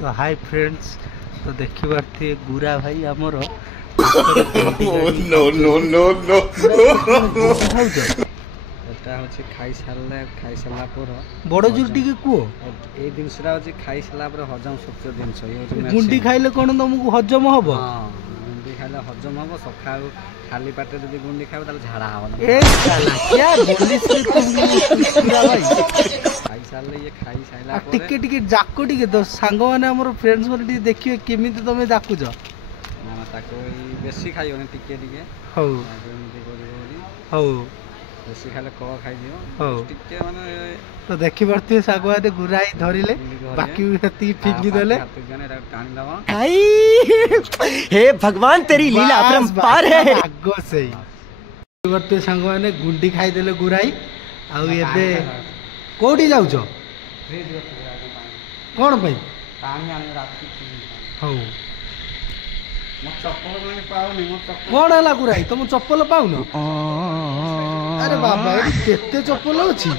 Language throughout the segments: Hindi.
तो हाय फ्रेंड्स, तो देखी पारे गुरा भाई आमर नो नो नो नो खाई सारा बड़ जोर टी कुह ये जिनसा हूँ खाई सारा हजम शक्ति जिन गुंडी खाइले कौन तुमको हजम हम गुंडी खाइले हजम हम सका खाली पेटे जब गुंडी खाए झाड़ा हम खाई सारे ये खाई सारा टिके टिके जाको टिके तो सांग मैंने आम फ्रेंड्स मैंने देखिए केमी तुम जाकुच बेसी खाइबनी टिके टिके हौ हौ बेसी खाइले कह खाइदियो हौ टिके माने तो देखि पारथि सागवादे गुराई धरिले बाकी हेती फिंगी देले टाणी दवा हे भगवान तेरी लीला अपरंपार है। आगो सही बर्ते सांग माने गुंडी खाई देले गुराई आ एबे कोठी जाउछ कोन पई पानी आने रात हौ मो चप्पल माने पाउनी मो चप्पल कोन हला गुराई तुम चप्पल पाउन अरे बाबा ए केते चप्पल अछि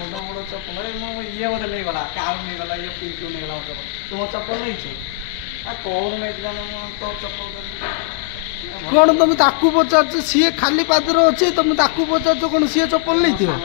चप्पल मो ये बोले नहीं गला कार नहीं गला ये पिंटू नहीं गला तुम चप्पल नहीं छ आ कोन नहीं गला तो चप्पल कोन तुम ताकू पचार सी खाली पादर अछि तुम ताकू पचार कोन सी चप्पल नहीं थियो